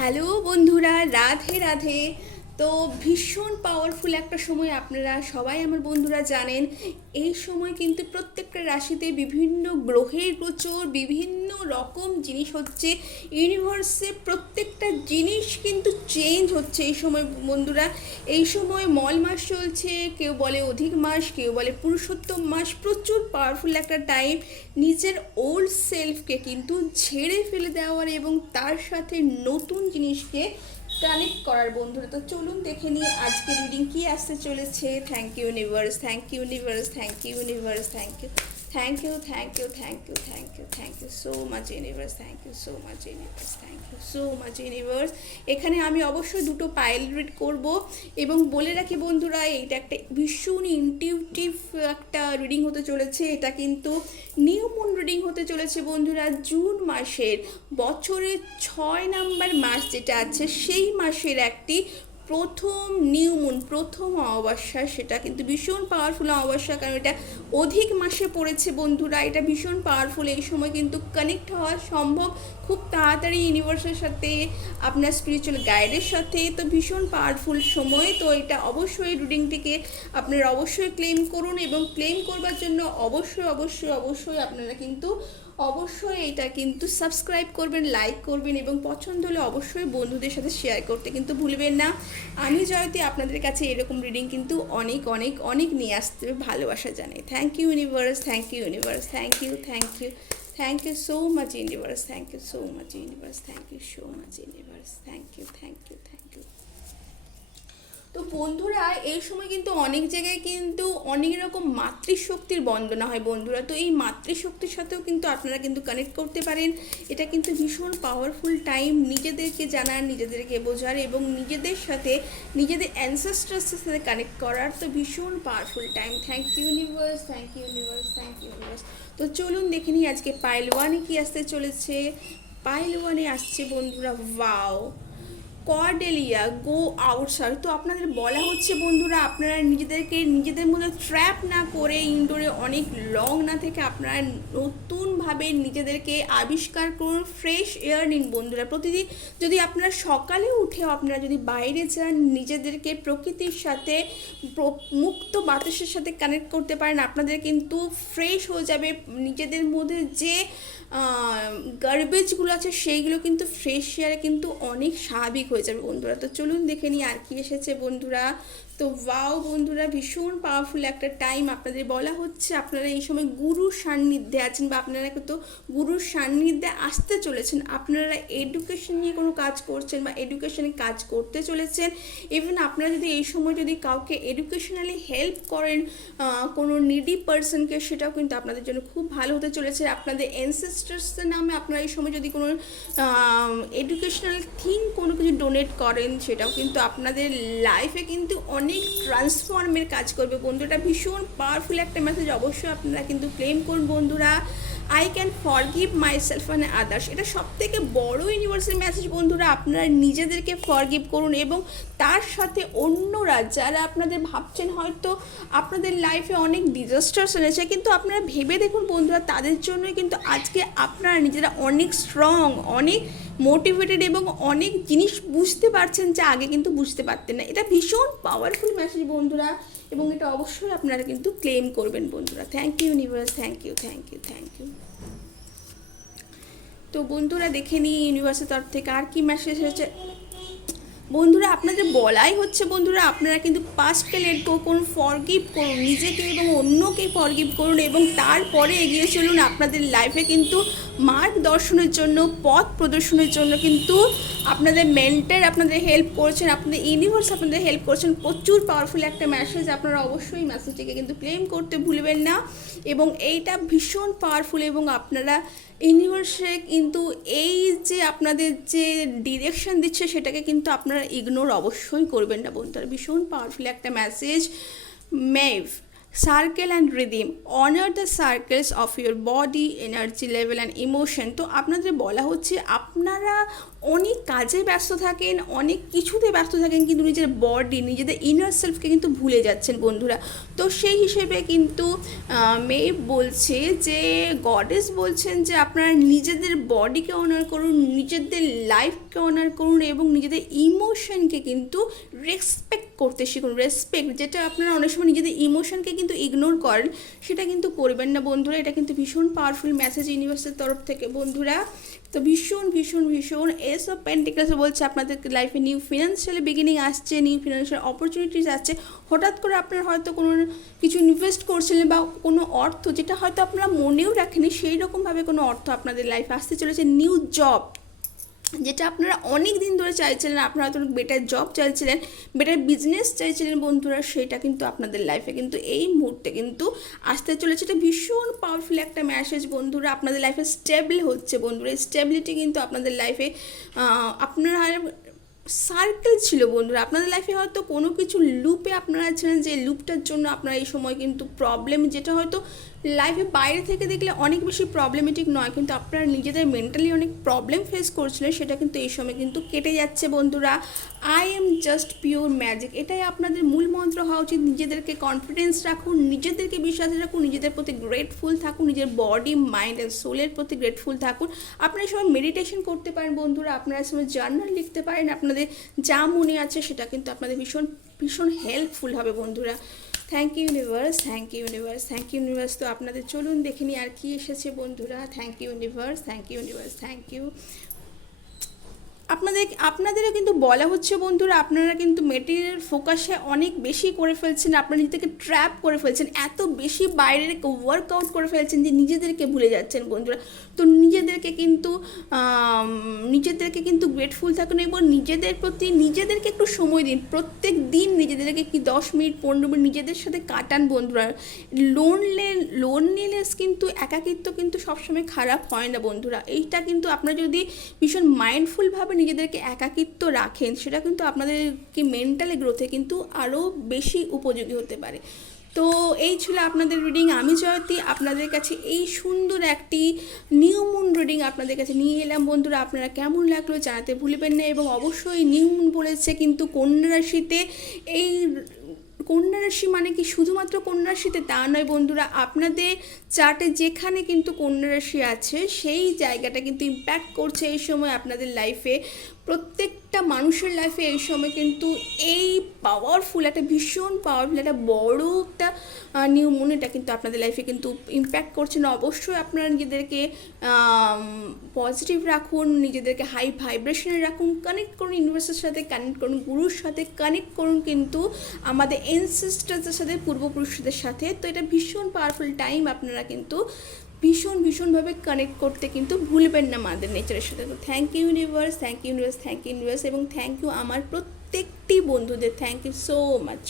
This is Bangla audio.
হ্যালো বন্ধুরা, রাধে রাধে। তো ভীষণ পাওয়ারফুল একটা সময়, আপনারা সবাই আমার বন্ধুরা জানেন। এই সময় কিন্তু প্রত্যেকটা রাশিতে বিভিন্ন গ্রহের গোচর, বিভিন্ন রকম জিনিস হচ্ছে। ইউনিভার্সে প্রত্যেকটা জিনিস কিন্তু চেঞ্জ হচ্ছে এই সময় বন্ধুরা। এই সময় মল মাস চলছে, কেউ বলে অধিক মাস, কেউ বলে পুরুষোত্তম মাস। প্রচুর পাওয়ারফুল একটা টাইম নিজের ওল্ড সেলফকে কিন্তু ঝেড়ে ফেলে দেওয়ার এবং তার সাথে নতুন জিনিসকে কানেক্ট করার বন্ধুরা। তো চলুন দেখে নিই আজকে রিডিং কি আসতে চলেছে। Thank you universe, thank you universe, thank you universe, thank you, thank you, thank you, thank you, thank you, thank you so much universe, thank you so much universe, thank you so much universe. এখানে আমি অবশ্যই দুটো পাইল রিড করব এবং বলে রাখি বন্ধুরা, এইটা একটা ভীষণ ইনটিউটিভ একটা রিডিং হতে চলেছে। এটা কিন্তু নিউ মুন রিডিং হতে চলেছে বন্ধুরা। জুন মাসের বছরের 6 নম্বর মাস যেটা আছে সেই মাসের একটি প্রথম নিউ মুন, প্রথম অমাবস্যা। সেটা কিন্তু ভীষণ পাওয়ারফুল অমাবস্যা, কারণ এটা অধিক মাসে পড়েছে বন্ধুরা। এটা ভীষণ পাওয়ারফুল। এই সময় কিন্তু কানেক্ট হওয়া সম্ভব খুব তাড়াতাড়ি ইউনিভার্সের সাথে, আপনার স্পিরিচুয়াল গাইডের সাথে। তো ভীষণ পাওয়ারফুল সময়। তো এটা অবশ্যই রিডিংটিকে আপনারা অবশ্যই ক্লেম করুন এবং ক্লেম করবার জন্য অবশ্যই অবশ্যই অবশ্যই আপনারা কিন্তু অবশ্যই এটা কিন্তু সাবস্ক্রাইব করবেন, লাইক করবেন এবং পছন্দ হলে অবশ্যই বন্ধুদের সাথে শেয়ার করতে কিন্তু ভুলবেন না। আমি জয়তী আপনাদের কাছে এরকম রিডিং কিন্তু অনেক অনেক অনেক নিয়ে আসতে ভালোবাসা জানাই। Thank you universe, thank you universe, thank you, thank you, thank you so much universe, thank you so much universe, thank you so much universe, thank you, thank you, thank you. তো বন্ধুরা, এই সময় কিন্তু অনেক জায়গায় কিন্তু অনেক রকম মাতৃশক্তির বন্দনা হয় বন্ধুরা। তো এই মাতৃশক্তির সাথেও কিন্তু আপনারা কিন্তু কানেক্ট করতে পারেন। এটা কিন্তু ভীষণ পাওয়ারফুল টাইম নিজেদেরকে জানার, নিজেদেরকে বোঝার এবং নিজেদের সাথে, নিজেদের অ্যানসেস্টার্সের সাথে কানেক্ট করার। তো ভীষণ powerful time. Thank you universe, thank you universe, thank you universe. তো চলুন দেখে নিই আজকে পাইল ওয়ানে কি আসতে চলেছে। পাইল ওয়ানে আসছে বন্ধুরা, ওয়াও, কর্ডেলিয়া গো আউটসাইড। তো আপনাদের বলা হচ্ছে বন্ধুরা, আপনারা নিজেদেরকে নিজেদের মধ্যে ট্র্যাপ না করে, ইনডোরে অনেক লং না থেকে আপনারা নতুনভাবে নিজেদেরকে আবিষ্কার করুন। ফ্রেশ এয়ার নিন বন্ধুরা। প্রতিদিন যদি আপনারা সকালে উঠেও আপনারা যদি বাইরে যান, নিজেদেরকে প্রকৃতির সাথে, মুক্ত বাতাসের সাথে কানেক্ট করতে পারেন, আপনাদের কিন্তু ফ্রেশ হয়ে যাবে। নিজেদের মধ্যে যে গার্বেজগুলো আছে সেইগুলো কিন্তু ফ্রেশ এয়ারে কিন্তু অনেক স্বাভাবিক হয়ে যাবে বন্ধুরা। তো চলুন দেখে নিই আর কি এসেছে বন্ধুরা। তো ওয়াও বন্ধুরা, ভীষণ পাওয়ারফুল একটা টাইম। আপনাদের বলা হচ্ছে আপনারা এই সময় গুরুর সান্নিধ্যে আছেন বা আপনারা কিন্তু গুরুর সান্নিধ্যে আসতে চলেছেন। আপনারা এডুকেশন নিয়ে কোনো কাজ করছেন বা এডুকেশনে কাজ করতে চলেছেন। ইভেন আপনারা যদি এই সময় যদি কাউকে এডুকেশনালি হেল্প করেন, কোনো নিডি পার্সনকে, সেটাও কিন্তু আপনাদের জন্য খুব ভালো হতে চলেছে। আপনাদের অ্যানসেস্টার্সের নামে আপনারা এই সময় যদি কোনো এডুকেশনাল থিং কোনো কিছু ডোনেট করেন, সেটাও কিন্তু আপনাদের লাইফে কিন্তু অনেক ট্রান্সফর্মের কাজ করবে বন্ধুটা। ভীষণ পাওয়ারফুল একটা মেসেজ। অবশ্যই আপনারা কিন্তু ক্লেম করুন বন্ধুরা। I can forgive my self and others. এটা সব থেকে বড়ো ইউনিভার্সাল মেসেজ বন্ধুরা। আপনারা নিজেদেরকে ফরগিভ করুন এবং তার সাথে অন্যরা যারা আপনাদের ভাবছেন হয়তো আপনাদের লাইফে অনেক ডিজাস্টার্স এনেছে, কিন্তু আপনারা ভেবে দেখুন বন্ধুরা, তাদের জন্যই কিন্তু আজকে আপনারা নিজেরা অনেক স্ট্রং, অনেক মোটিভেটেড এবং অনেক জিনিস বুঝতে পারছেন যা আগে কিন্তু বুঝতে পারতেন না। এটা ভীষণ পাওয়ারফুল মেসেজ বন্ধুরা এবং এটা অবশ্যই আপনারা কিন্তু ক্লেম করবেন বন্ধুরা। Thank you universe, thank you, thank you, thank you. তো বন্ধুরা দেখে নিই ইউনিভার্সের তরফ থেকে আর কি মেসেজ হয়েছে বন্ধুরা। আপনাদের বলাই হচ্ছে বন্ধুরা, আপনারা কিন্তু পাস্টকে লেট গো করুন, ফরগিভ করুন নিজেকে এবং অন্যকে ফরগিভ করুন এবং তারপরে এগিয়ে চলুন। আপনাদের লাইফে কিন্তু মার্গদর্শনের জন্য, পথ প্রদর্শনের জন্য কিন্তু আপনাদের মেন্টর আপনাদের হেল্প করছেন, আপনাদের ইউনিভার্স আপনাদের হেল্প করছেন। প্রচুর পাওয়ারফুল একটা মেসেজ। আপনারা অবশ্যই মেসেজটিকে কিন্তু ক্লেম করতে ভুলবেন না এবং এইটা ভীষণ পাওয়ারফুল এবং আপনারা ইউনিভার্সে কিন্তু এই যে আপনাদের যে ডিরেকশন দিচ্ছে সেটাকে কিন্তু আপনারা ইগনোর অবশ্যই করবেন না বন্ধুরা। ভীষণ পাওয়ারফুল একটা message. Move circle and rhythm, honour the circles of your body, energy level and emotion. তো আপনাদের বলা হচ্ছে আপনারা অনেক কাজে ব্যস্ত থাকেন, অনেক কিছুতে ব্যস্ত থাকেন, কিন্তু নিজের বডি, নিজেদের ইনার সেলফকে কিন্তু ভুলে যাচ্ছেন বন্ধুরা। তো সেই হিসেবে কিন্তু মেয়ে বলছে যে গডেস বলছেন যে আপনারা নিজেদের বডিকে অনার করুন, নিজেদের লাইফকে অনার করুন এবং নিজেদের ইমোশনকে কিন্তু রেসপেক্ট করতে শিখুন। রেসপেক্ট, যেটা আপনারা অনেক সময় নিজেদের ইমোশনকে কিন্তু ইগনোর করেন, সেটা কিন্তু করবেন না বন্ধুরা। এটা কিন্তু ভীষণ পাওয়ারফুল মেসেজ ইউনিভার্সের তরফ থেকে বন্ধুরা। তো ভীষণ ভীষণ ভীষণ এস অফ পেন্টিকলস বলছে আপনাদের লাইফে নিউ ফিনান্সিয়াল বিগিনিং আসছে, নিউ ফিনান্সিয়াল অপরচুনিটিস আসছে। হঠাৎ করে আপনারা হয়তো কোনো কিছু ইনভেস্ট করছিলেন বা কোনো অর্থ যেটা হয়তো আপনারা মনেও রাখেনি, সেই রকমভাবে কোনো অর্থ আপনাদের লাইফে আসতে চলেছে। নিউ জব, যেটা আপনারা অনেক দিন ধরে চাইছিলেন, আপনারা হয়তো বেটার জব চাইছিলেন, বেটার বিজনেস চাইছিলেন বন্ধুরা, সেটা কিন্তু আপনাদের লাইফে কিন্তু এই মুহূর্তে কিন্তু আসতে চলেছে। এটা ভীষণ পাওয়ারফুল একটা মেসেজ বন্ধুরা। আপনাদের লাইফে স্টেবল হচ্ছে বন্ধুরা। স্টেবিলিটি কিন্তু আপনাদের লাইফে আপনারা সার্কেল ছিল বন্ধুরা। আপনাদের লাইফে হয়তো কোনো কিছু লুপে আপনারা ছিলেন, যে লুপটার জন্য আপনারা এই সময় কিন্তু প্রবলেম, যেটা হয়তো লাইফে বাইরে থেকে দেখলে অনেক বেশি প্রবলেমেটিক নয়, কিন্তু আপনারা নিজেদের মেন্টালি অনেক প্রবলেম ফেস করছিলেন, সেটা কিন্তু এই সময় কিন্তু কেটে যাচ্ছে বন্ধুরা। I am just pure magic, এটাই আপনাদের মূল মন্ত্র হওয়া উচিত। নিজেদেরকে কনফিডেন্স রাখুন, নিজেদেরকে বিশ্বাস রাখুন, নিজেদের প্রতি গ্রেটফুল থাকুন, নিজের বডি, মাইন্ড অ্যান্ড সোলের প্রতি গ্রেটফুল থাকুন। আপনারা এই সময় মেডিটেশন করতে পারেন বন্ধুরা, আপনারা এই সময় জার্নাল লিখতে পারেন, আপনাদের যা মনে আছে সেটা কিন্তু আপনাদের ভীষণ ভীষণ হেল্পফুল হবে বন্ধুরা। Thank you universe, thank you universe, thank you universe. তো আপনাদের চলুন দেখে নিই আর কি এসেছে বন্ধুরা। Thank you universe, thank you universe, thank you. আপনাদেরও কিন্তু বলা হচ্ছে বন্ধুরা, আপনারা কিন্তু মেটেরিয়াল ফোকাসে অনেক বেশি করে ফেলছেন, আপনারা নিজেদেরকে ট্র্যাপ করে ফেলছেন, এত বেশি বাইরের ওয়ার্কআউট করে ফেলছেন যে নিজেদেরকে ভুলে যাচ্ছেন বন্ধুরা। তো নিজেদেরকে কিন্তু গ্রেটফুল থাকুন এবং নিজেদের প্রতি নিজেদেরকে একটু সময় দিন। প্রত্যেক দিন নিজেদেরকে কি 10 মিনিট 15 মিনিট নিজেদের সাথে কাটান বন্ধুরা। লোনলিনেস কিন্তু, একাকিত্ব কিন্তু সবসময় খারাপ হয় না বন্ধুরা। এইটা কিন্তু আপনারা যদি ভীষণ মাইন্ডফুলভাবে নিজেদেরকে একাকিত্ব রাখেন, সেটা কিন্তু আপনাদের কি মেন্টালি গ্রোথে কিন্তু আরও বেশি উপযোগী হতে পারে। তো এই ছিল আপনাদের রিডিং। আমি জয়তী আপনাদের কাছে এই সুন্দর একটি নিউ মুন রিডিং আপনাদের কাছে নিয়ে এলাম বন্ধুরা। আপনারা কেমন লাগলো জানাতে ভুলবেন না এবং অবশ্যই নিউ মুন বলেছে কিন্তু কন্যা রাশিতে। এই কন্যা রাশি মানে কি শুধুমাত্র কন্যা রাশিতে তা নয় বন্ধুরা, আপনাদের চার্টে যেখানে কিন্তু কন্যা রাশি আছে সেই জায়গাটা কিন্তু ইম্প্যাক্ট করছে এই সময় আপনাদের লাইফে। প্রত্যেকটা মানুষের লাইফে এই সময় কিন্তু এই পাওয়ারফুল একটা, ভীষণ পাওয়ারফুল একটা বড় একটা নিউ মুন, এটা কিন্তু আপনাদের লাইফে কিন্তু ইম্প্যাক্ট করছে না। অবশ্যই আপনারা নিজেদেরকে পজিটিভ রাখুন, নিজেদেরকে হাই ভাইব্রেশনে রাখুন, কানেক্ট করুন ইউনিভার্সের সাথে, কানেক্ট করুন গুরুর সাথে, কানেক্ট করুন কিন্তু আমাদের এনসেস্টার্সের সাথে, পূর্বপুরুষদের সাথে। তো এটা ভীষণ পাওয়ারফুল টাইম, আপনারা কিন্তু ভীষণভাবে কানেক্ট করতে কিন্তু ভুলবেন না মাদার নেচারের সাথে। তো thank you universe, thank you universe, thank you universe এবং থ্যাংক ইউ আমার প্রত্যেকটি বন্ধুদের। Thank you so much.